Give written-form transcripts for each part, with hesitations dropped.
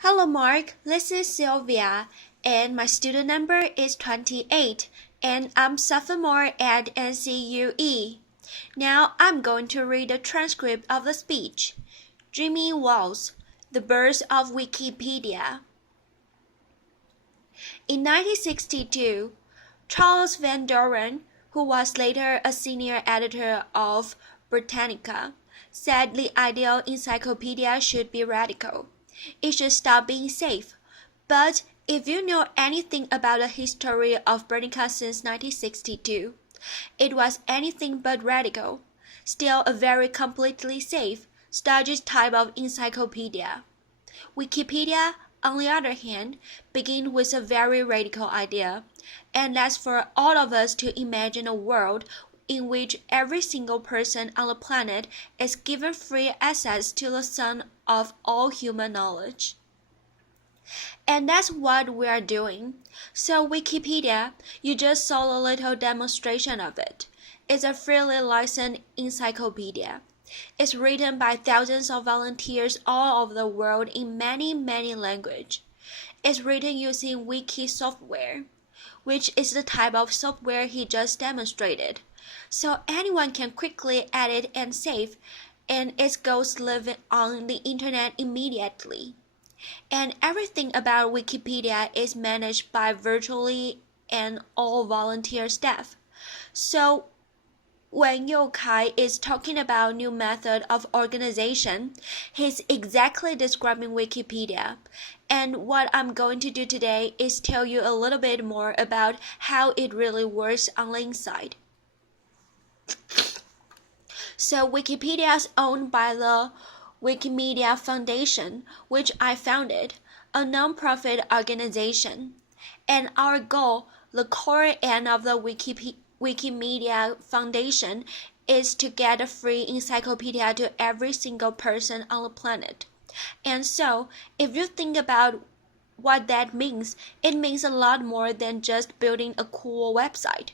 Hello, Mark. This is Sylvia, and my student number is 28, and I'm sophomore at NCUE. Now I'm going to read a transcript of the speech. Jimmy Wales, The Birth of Wikipedia. In 1962, Charles Van Doren, who was later a senior editor of Britannica, said the ideal encyclopedia should be radical. It should stop being safe. But if you know anything about the history of Britannica since 1962, it was anything but radical. Still a very completely safe, stodgy type of encyclopedia. Wikipedia, on the other hand, begins with a very radical idea, and that's for all of us to imagine a world in which every single person on the planet is given free access to the sun of all human knowledge. And that's what we are doing. So Wikipedia, you just saw a little demonstration of it. It's a freely licensed encyclopedia. It's written by thousands of volunteers all over the world in many, many languages. It's written using wiki software, which is the type of software he just demonstrated. So anyone can quickly edit and save, and it goes live on the internet immediately. And everything about Wikipedia is managed by virtually and all volunteer staff. So when Yokai is talking about new method of organization, he's exactly describing Wikipedia. And what I'm going to do today is tell you a little bit more about how it really works on the inside. So Wikipedia is owned by the Wikimedia Foundation, which I founded, a non-profit organization. And our goal, the core end of the Wikimedia Foundation, is to get a free encyclopedia to every single person on the planet. And so, if you think about what that means, it means a lot more than just building a cool website.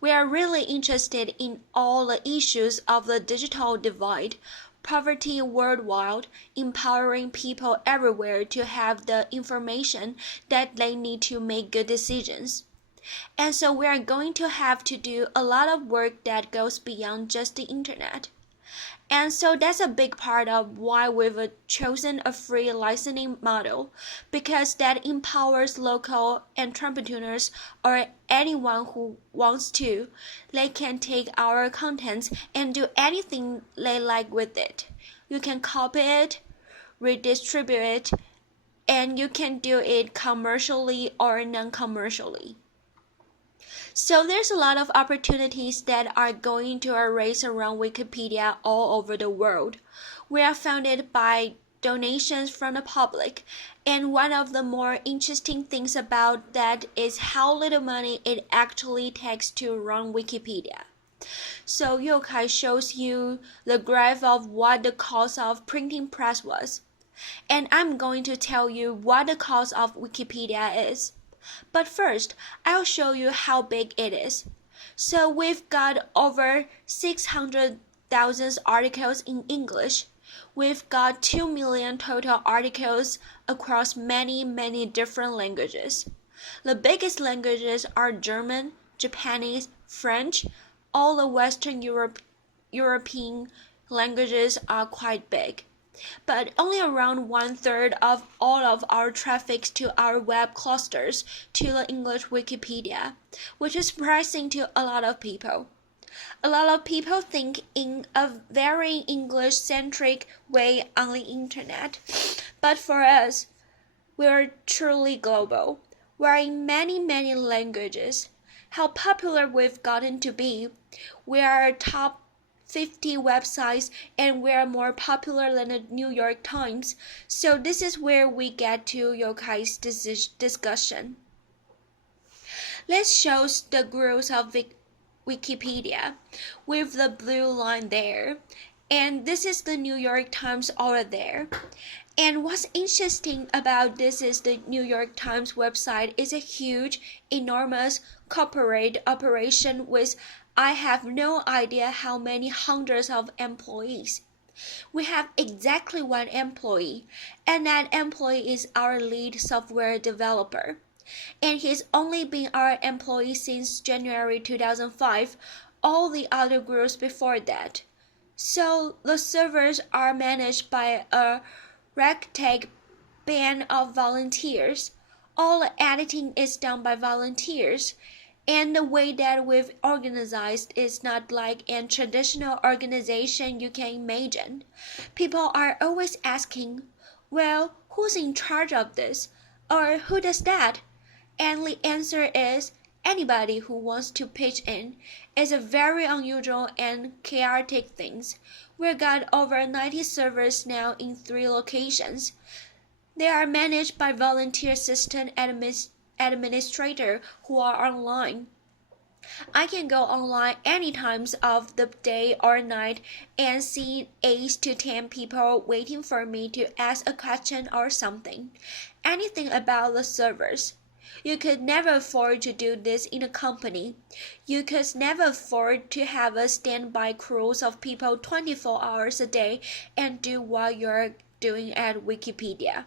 We are really interested in all the issues of the digital divide, poverty worldwide, empowering people everywhere to have the information that they need to make good decisions. And so we are going to have to do a lot of work that goes beyond just the internet. And so that's a big part of why we've chosen a free licensing model, because that empowers local entrepreneurs or anyone who wants to. They can take our contents and do anything they like with it. You can copy it, redistribute it, and you can do it commercially or non-commercially. So there's a lot of opportunities that are going to arise around Wikipedia all over the world. We are funded by donations from the public, and one of the more interesting things about that is how little money it actually takes to run Wikipedia. So Yokai shows you the graph of what the cost of printing press was, and I'm going to tell you what the cost of Wikipedia is. But first, I'll show you how big it is. So we've got over 600,000 articles in English. We've got 2 million total articles across many, many different languages. The biggest languages are German, Japanese, French. All the Western European languages are quite big. But only around 1/3 of all of our traffic to our web clusters to the English Wikipedia, which is surprising to a lot of people. A lot of people think in a very English-centric way on the internet, but for us, we are truly global. We are in many, many languages. How popular we've gotten to be. We are top 50 websites, and we are more popular than the New York Times. So this is where we get to Yokai's discussion. Let's show the growth of Wikipedia with the blue line there. And this is the New York Times over there. And what's interesting about this is the New York Times website is a huge, enormous corporate operation with I have no idea how many hundreds of employees. We have exactly one employee, and that employee is our lead software developer. And he's only been our employee since January 2005, all the other groups before that. So the servers are managed by a ragtag band of volunteers. All the editing is done by volunteers. And the way that we've organized is not like a traditional organization you can imagine. People are always asking, well, who's in charge of this? Or who does that? And the answer is anybody who wants to pitch in. It's a very unusual and chaotic thing. We've got over 90 servers now in 3 locations. They are managed by volunteer system administrators who are online. I can go online any times of the day or night and see 8 to 10 people waiting for me to ask a question or something. Anything about the servers. You could never afford to do this in a company. You could never afford to have a standby crews of people 24 hours a day and do what you're doing at Wikipedia.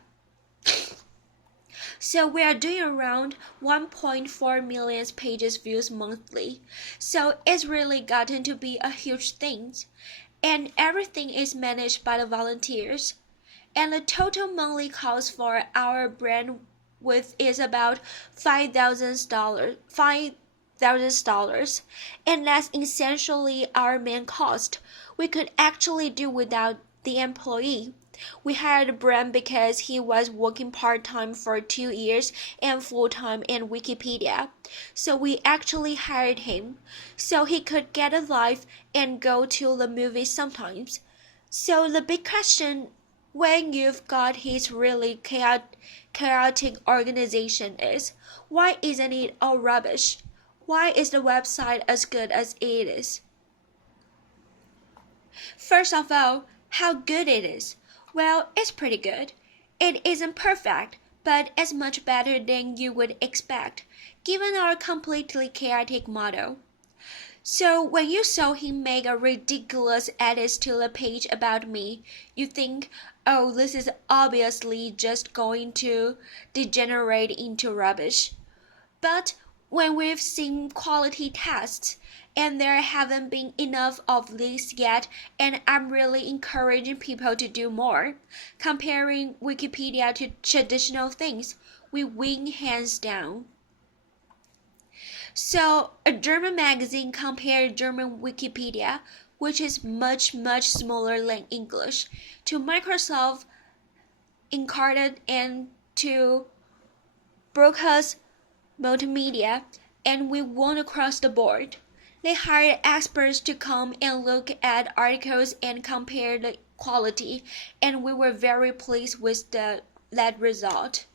So we are doing around 1.4 million pages views monthly. So it's really gotten to be a huge thing. And everything is managed by the volunteers. And the total monthly cost for our brand width is about $5,000, and that's essentially our main cost. We could actually do without the employee. We hired a brand because he was working part-time for 2 years and full-time in Wikipedia. So we actually hired him so he could get a life and go to the movies sometimes. So the big question when you've got his really chaotic organization is, why isn't it all rubbish? Why is the website as good as it is? First of all, how good it is. Well, it's pretty good. It isn't perfect, but it's much better than you would expect, given our completely chaotic model. So when you saw him make a ridiculous edit to the page about me, you think, oh, this is obviously just going to degenerate into rubbish. But when we've seen quality tests, and there haven't been enough of these yet, and I'm really encouraging people to do more. Comparing Wikipedia to traditional things, we win hands down. So, a German magazine compared German Wikipedia, which is much smaller than English, to Microsoft Encarta and to Broca's Multimedia, and we won across the board. They hired experts to come and look at articles and compare the quality, and we were very pleased with that result.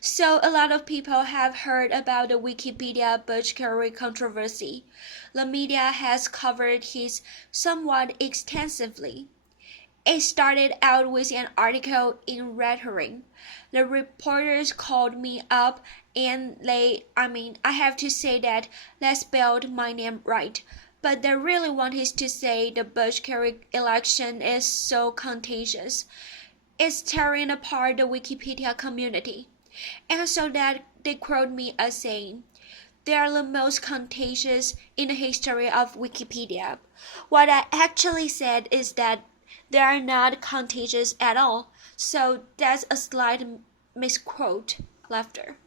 So a lot of people have heard about the Wikipedia Butch Curry controversy. The media has covered his somewhat extensively. It started out with an article in Red Herring. The reporters called me up and I have to say that they spelled my name right, but they really wanted to say the Bush Kerry election is so contagious. It's tearing apart the Wikipedia community. And so that they quote me as saying, they are the most contagious in the history of Wikipedia. What I actually said is that they are not contagious at all, so that's a slight misquote. Laughter.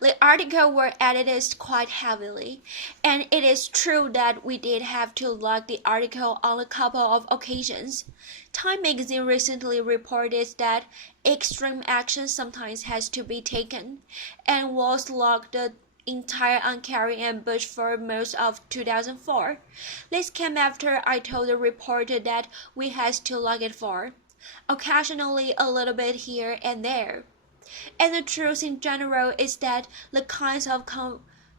The article were edited quite heavily, and it is true that we did have to log the article on a couple of occasions. Time magazine recently reported that extreme action sometimes has to be taken, and was logged the entire Ankara and Bush for most of 2004. This came after I told the reporter that we had to log it for, occasionally a little bit here and there. And the truth in general is that the kinds of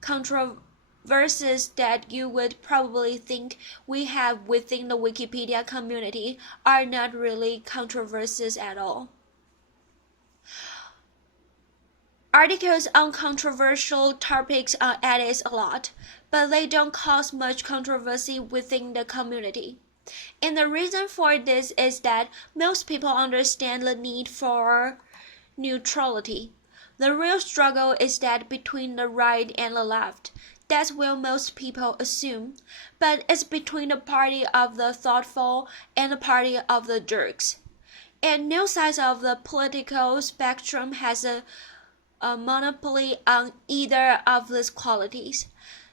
controversies that you would probably think we have within the Wikipedia community are not really controversies at all. Articles on controversial topics are added a lot, but they don't cause much controversy within the community. And the reason for this is that most people understand the need for neutrality. The real struggle is that between the right and the left. That's what most people assume. But it's between the party of the thoughtful and the party of the jerks. And no side of the political spectrum has a monopoly on either of these qualities.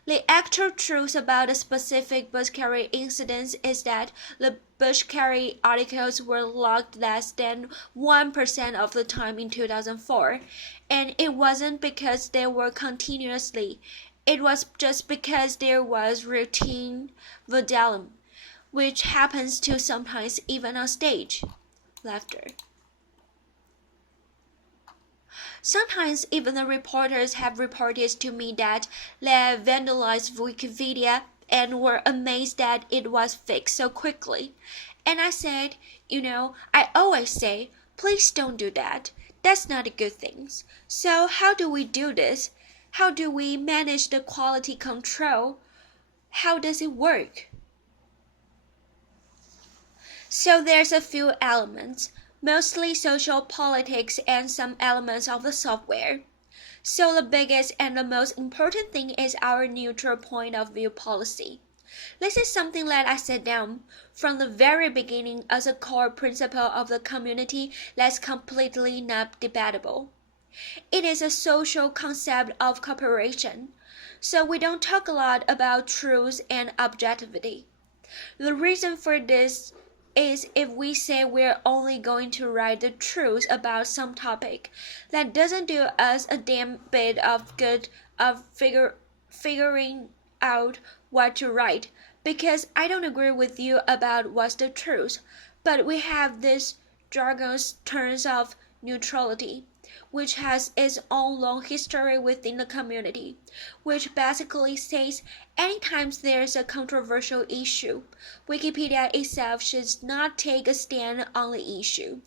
The actual truth about the specific Bushkari incidents is that the Bushkari articles were logged less than 1% of the time in 2004, and it wasn't because they were continuously, it was just because there was routine vandalism, which happens to sometimes even on stage. Laughter. Sometimes even the reporters have reported to me that they vandalized Wikipedia and were amazed that it was fixed so quickly. And I said, I always say, please don't do that. That's not a good thing. So how do we do this? How do we manage the quality control? How does it work? So there's a few elements. Mostly social politics and some elements of the software. So the biggest and the most important thing is our neutral point of view policy. This is something that I set down from the very beginning as a core principle of the community that's completely not debatable. It is a social concept of cooperation, so we don't talk a lot about truth and objectivity. The reason for this is if we say we're only going to write the truth about some topic, that doesn't do us a damn bit of good of figuring out what to write, because I don't agree with you about what's the truth, but we have this jargon terms of neutrality, which has its own long history within the community, which basically says anytime there's a controversial issue, Wikipedia itself should not take a stand on the issue.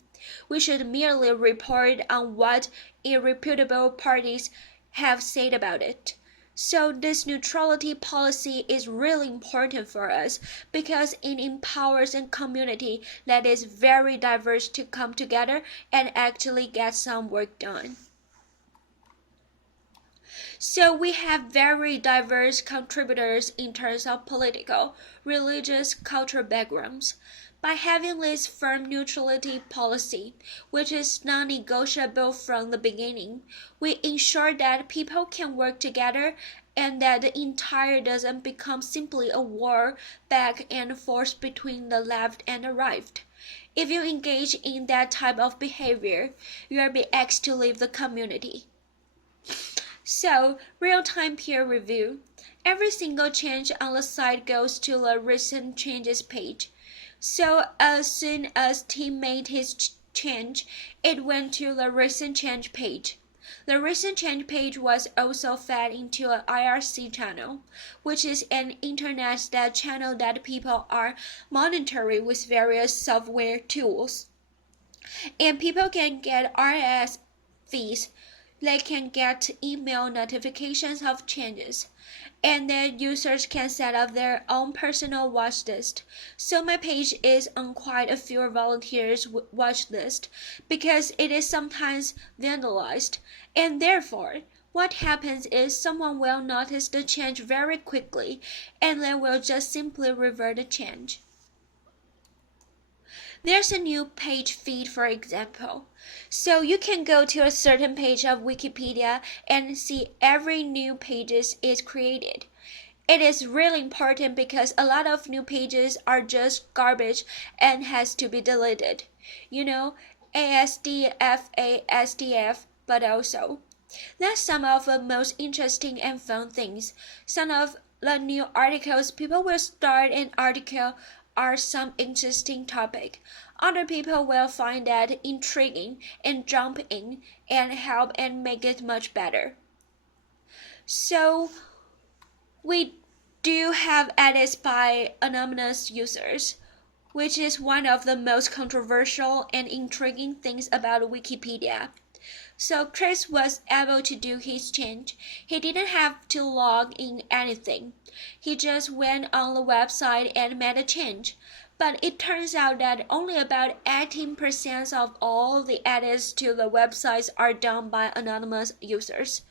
We should merely report on what irreputable parties have said about it. So this neutrality policy is really important for us because it empowers a community that is very diverse to come together and actually get some work done. So we have very diverse contributors in terms of political, religious, cultural backgrounds. By having this firm neutrality policy, which is non-negotiable from the beginning, we ensure that people can work together and that the entire doesn't become simply a war back and forth between the left and the right. If you engage in that type of behavior, you will be asked to leave the community. So, real-time peer review. Every single change on the site goes to the recent changes page. So as soon as Tim made his change, it went to the recent change page. The recent change page was also fed into an IRC channel, which is an internet channel that people are monitoring with various software tools. And people can get RSS feeds. They can get email notifications of changes, and then users can set up their own personal watch list. So my page is on quite a few volunteers' watch list because it is sometimes vandalized, and therefore what happens is someone will notice the change very quickly and then will just simply revert the change. There's a new page feed, for example. So you can go to a certain page of Wikipedia and see every new pages is created. It is really important because a lot of new pages are just garbage and has to be deleted. ASDF, but also. That's some of the most interesting and fun things. Some of the new articles, people will start an article are some interesting topic. Other people will find that intriguing and jump in and help and make it much better. So we do have edits by anonymous users, which is one of the most controversial and intriguing things about Wikipedia. So Chris was able to do his change. He didn't have to log in anything. He just went on the website and made a change. But it turns out that only about 18% of all the edits to the websites are done by anonymous users.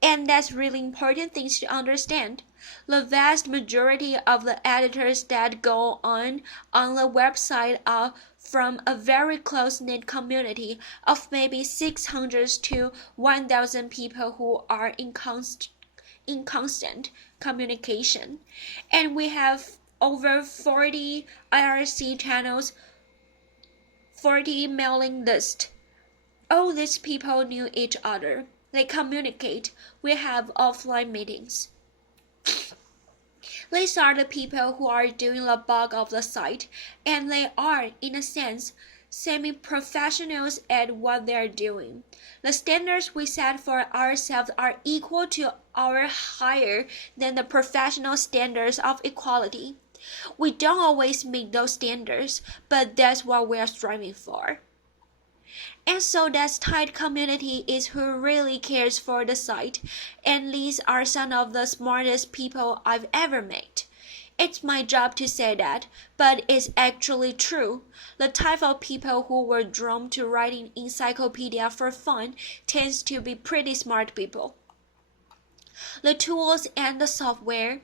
And that's really important things to understand. The vast majority of the editors that go on the website are from a very close-knit community of maybe 600 to 1,000 people who are in constant communication. And we have over 40 IRC channels, 40 mailing lists. All these people knew each other. They communicate. We have offline meetings. These are the people who are doing the bulk of the site, and they are, in a sense, semi-professionals at what they are doing. The standards we set for ourselves are equal to or higher than the professional standards of equality. We don't always meet those standards, but that's what we are striving for. And so that tight community is who really cares for the site, and these are some of the smartest people I've ever met. It's my job to say that, but it's actually true. The type of people who were drawn to writing encyclopedia for fun tends to be pretty smart people. The tools and the software.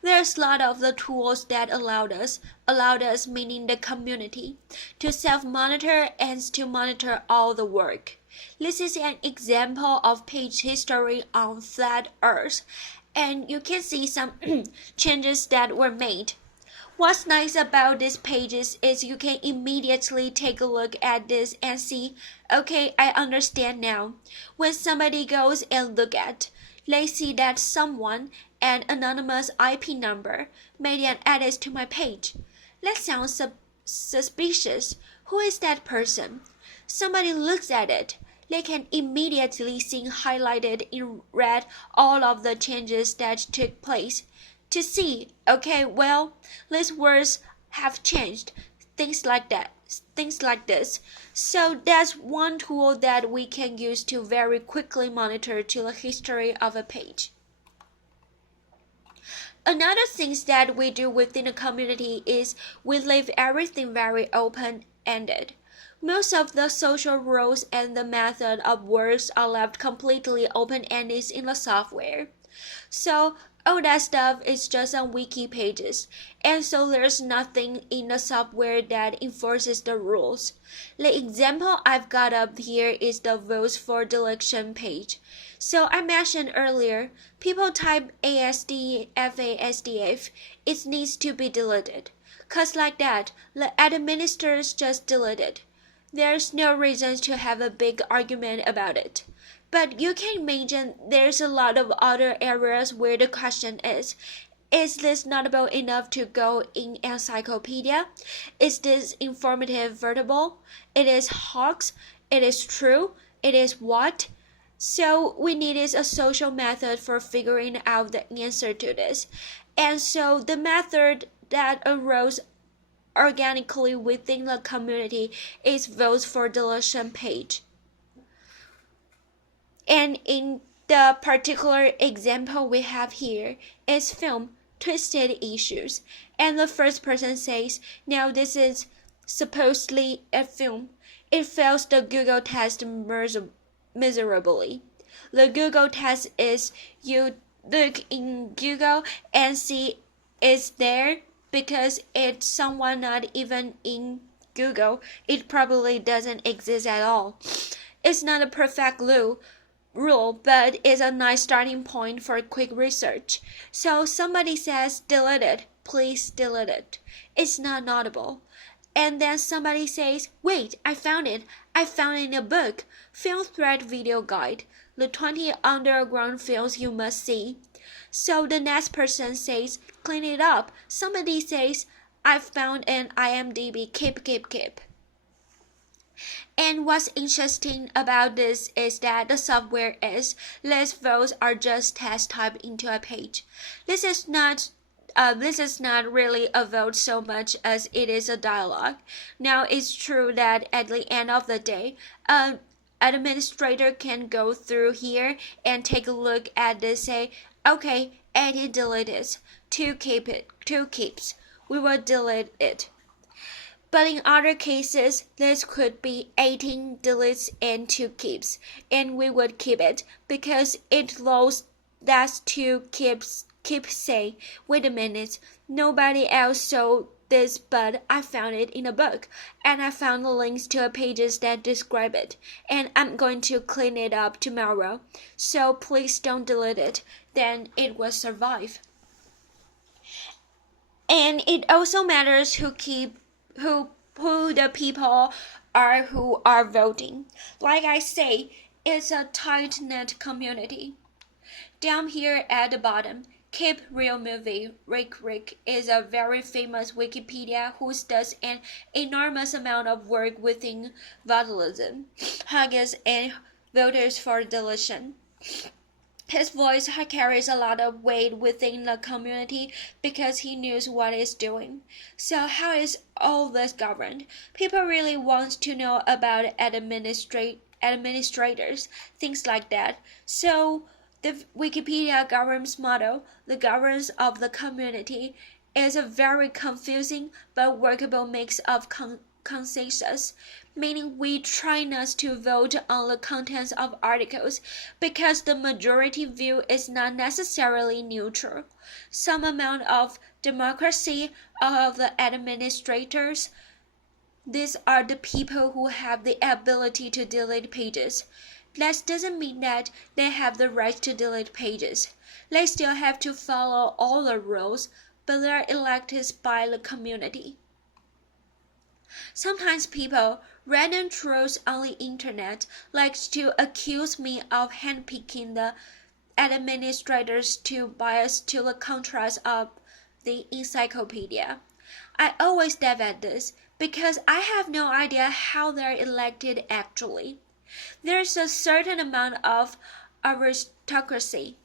There's a lot of the tools that allowed us meaning the community, to self-monitor and to monitor all the work. This is an example of page history on flat Earth, and you can see some changes that were made. What's nice about these pages is you can immediately take a look at this and see, okay, I understand now. When somebody goes and look at, they see that someone, an anonymous IP number, made an edit to my page. That sounds suspicious. Who is that person? Somebody looks at it. They can immediately see highlighted in red all of the changes that took place. To see, okay, well, these words have changed. Things like that. Things like this. So that's one tool that we can use to very quickly monitor to the history of a page. Another thing that we do within a community is we leave everything very open-ended. Most of the social rules and the method of works are left completely open-ended in the software. So all that stuff is just on wiki pages, and so there's nothing in the software that enforces the rules. The example I've got up here is the votes for deletion page. So I mentioned earlier, people type ASD, FASDF, it needs to be deleted. Cause like that, the administrators just delete it. There's no reason to have a big argument about it. But you can imagine there's a lot of other areas where the question is this notable enough to go in encyclopedia? Is this informative vertible? It is hoax? It is true? It is what? So we needed a social method for figuring out the answer to this. And so the method that arose organically within the community is votes for deletion page. And in the particular example we have here is film Twisted Issues. And the first person says, now this is supposedly a film. It fails the Google test miserably. The Google test is you look in Google and see it's there because it's someone not even in Google. It probably doesn't exist at all. It's not a perfect rule, but it's a nice starting point for quick research. So somebody says, delete it, please delete it. It's not notable. And then somebody says, wait, I found it. I found it in a book, Film Thread Video Guide, the 20 underground films you must see. So the next person says, clean it up. Somebody says, I found an IMDb, keep. And what's interesting about this is that the software is less votes are just text typed into a page. This is not really a vote so much as it is a dialogue. Now it's true that at the end of the day, an administrator can go through here and take a look at this, say, okay, edit delete it, two keeps. We will delete it. But in other cases, this could be 18 deletes and 2 keeps, and we would keep it because it allows us to keep saying, wait a minute, nobody else saw this, but I found it in a book, and I found the links to pages that describe it, and I'm going to clean it up tomorrow, so please don't delete it, then it will survive. And it also matters who the people are who are voting. Like I say, it's a tight-knit community. Down here at the bottom, Keep Real Movie Rick is a very famous Wikipedia who does an enormous amount of work within vandalism, huggers, and voters for deletion. His voice carries a lot of weight within the community because he knows what he's doing. So how is all this governed? People really want to know about administrators, things like that. So the Wikipedia governance model, the governance of the community, is a very confusing but workable mix of consensus, meaning we try not to vote on the contents of articles because the majority view is not necessarily neutral. Some amount of democracy of the administrators. These are the people who have the ability to delete pages. That doesn't mean that they have the right to delete pages. They still have to follow all the rules, but they are elected by the community. Sometimes people, random trolls on the internet, like to accuse me of handpicking the administrators to bias to the contrast of the encyclopedia. I always laugh at this because I have no idea how they're elected actually. There's a certain amount of aristocracy.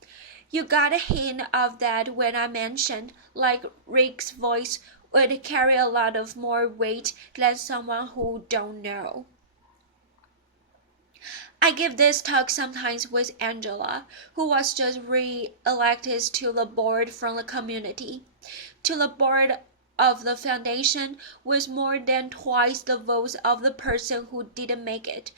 You got a hint of that when I mentioned, like Rick's voice would carry a lot of more weight than someone who don't know. I give this talk sometimes with Angela, who was just re-elected to the board from the community, to the board of the foundation with more than twice the votes of the person who didn't make it.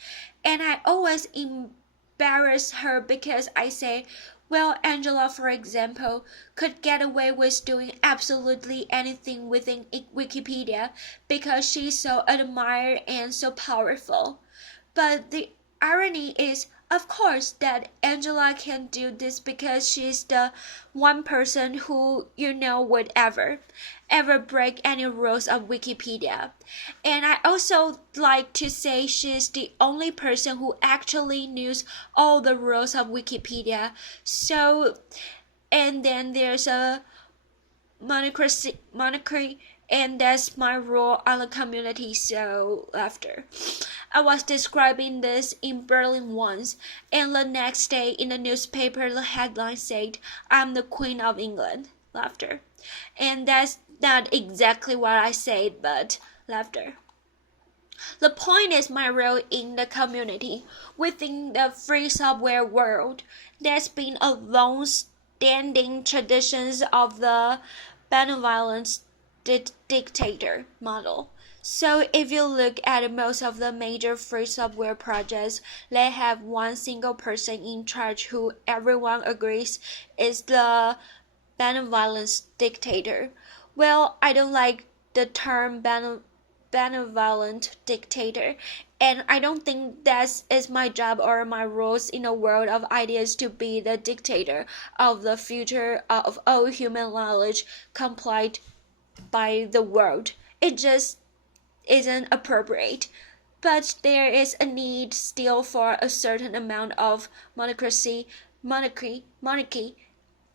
And I always embarrass her because I say, well, Angela, for example, could get away with doing absolutely anything within Wikipedia because she's so admired and so powerful. But the irony is, of course, that Angela can do this because she's the one person who would ever break any rules of Wikipedia. And I also like to say she's the only person who actually knows all the rules of Wikipedia. So, and then there's a monarchy, and that's my role on the community, so laughter. I was describing this in Berlin once, and the next day in the newspaper the headline said, I'm the Queen of England, laughter. And that's not exactly what I said, but laughter. The point is my role in the community, within the free software world. There's been a long-standing traditions of the benevolent dictator model. So if you look at most of the major free software projects, they have one single person in charge who everyone agrees is the benevolent dictator. Well, I don't like the term benevolent dictator, and I don't think that is my job or my roles in a world of ideas to be the dictator of the future of all human knowledge complied by the world. It just isn't appropriate. But there is a need still for a certain amount of monarchy,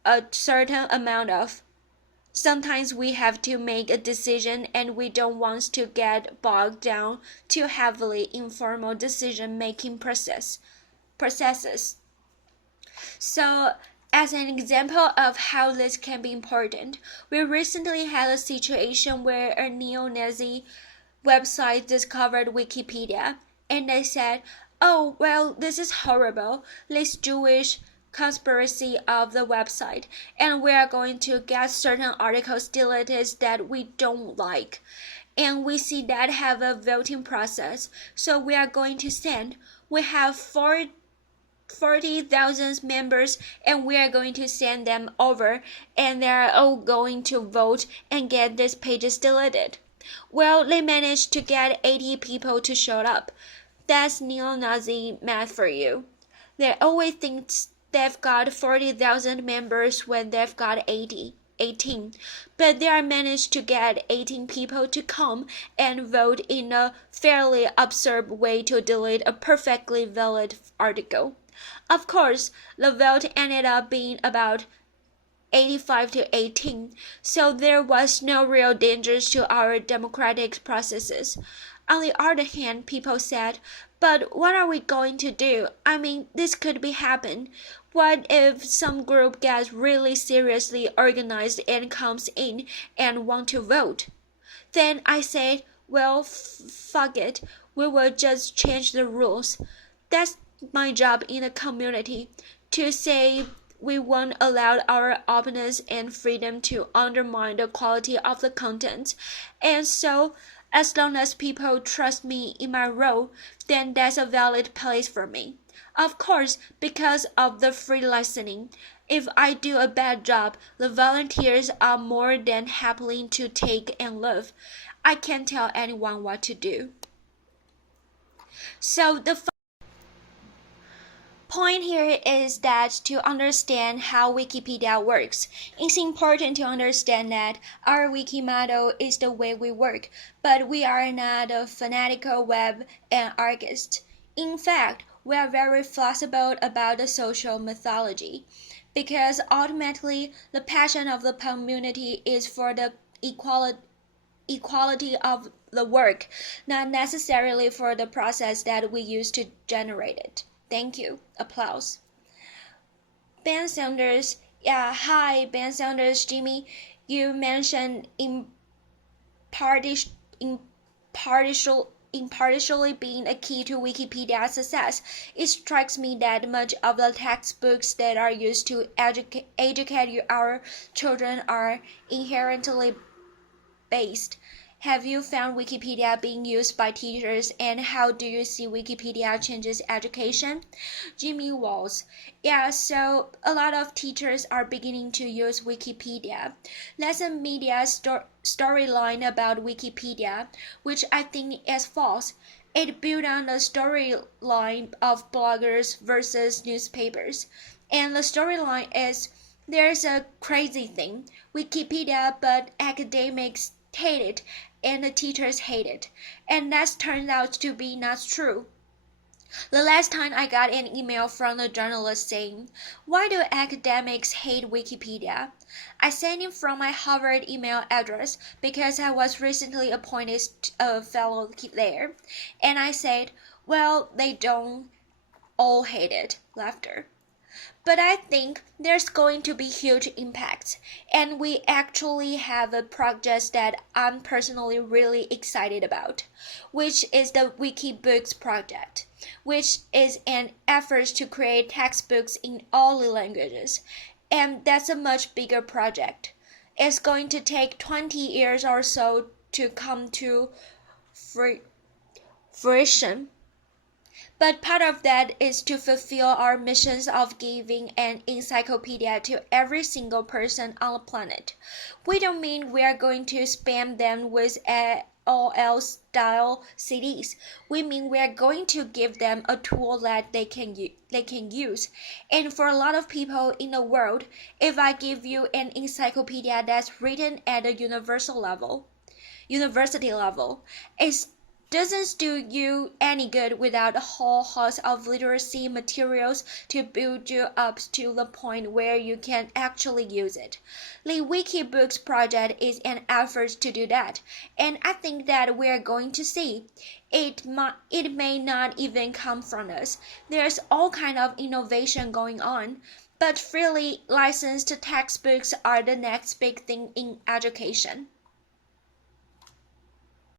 a certain amount of. Sometimes we have to make a decision and we don't want to get bogged down too heavily in formal decision-making processes. So, as an example of how this can be important, we recently had a situation where a neo-Nazi website discovered Wikipedia, and they said, oh, well, this is horrible, this Jewish conspiracy of the website, and we are going to get certain articles deleted that we don't like. and we see that have a voting process. So we are going to send. We have 40,000 members, and we are going to send them over, and they are all going to vote and get these pages deleted. Well, they managed to get 80 people to show up. That's neo-Nazi math for you. They always think they've got 40,000 members when they've got 18, but they are managed to get 18 people to come and vote in a fairly absurd way to delete a perfectly valid article. Of course, the vote ended up being about 85 to 18, so there was no real danger to our democratic processes. On the other hand, people said, but what are we going to do? I mean, this could be happen. What if some group gets really seriously organized and comes in and want to vote? Then I said, well, fuck it. We will just change the rules. That's my job in the community, to say we won't allow our openness and freedom to undermine the quality of the content. And so, as long as people trust me in my role, then that's a valid place for me. Of course, because of the free listening, if I do a bad job, the volunteers are more than happy to take and leave. I can't tell anyone what to do. So the point here is that to understand how Wikipedia works, it's important to understand that our wiki model is the way we work, but we are not a fanatical web anarchist. In fact, we are very flexible about the social methodology, because ultimately the passion of the community is for the equality of the work, not necessarily for the process that we use to generate it. Thank you. Applause. Ben Sanders. Yeah, hi, Ben Sanders, Jimmy. You mentioned impartially being a key to Wikipedia's success. It strikes me that much of the textbooks that are used to educate our children are inherently based. Have you found Wikipedia being used by teachers, and how do you see Wikipedia changes education? Jimmy Walls. Yeah, so a lot of teachers are beginning to use Wikipedia. There's a media storyline about Wikipedia, which I think is false. It built on the storyline of bloggers versus newspapers. And the storyline is, there's a crazy thing, Wikipedia, but academics hate it and the teachers hate it, and that turned out to be not true. The last time I got an email from a journalist saying, why do academics hate Wikipedia? I sent it from my Harvard email address because I was recently appointed a fellow there, and I said, well, they don't all hate it. Laughter. But I think there's going to be huge impact, and we actually have a project that I'm personally really excited about, which is the Wikibooks project, which is an effort to create textbooks in all the languages, and that's a much bigger project. It's going to take 20 years or so to come to fruition. But part of that is to fulfill our missions of giving an encyclopedia to every single person on the planet. We don't mean we are going to spam them with AOL-style CDs. We mean we are going to give them a tool that they can use. And for a lot of people in the world, if I give you an encyclopedia that's written at a university level, it doesn't do you any good without a whole host of literacy materials to build you up to the point where you can actually use it. The Wikibooks project is an effort to do that, and I think that we're going to see. It may not even come from us. There's all kind of innovation going on, but freely licensed textbooks are the next big thing in education.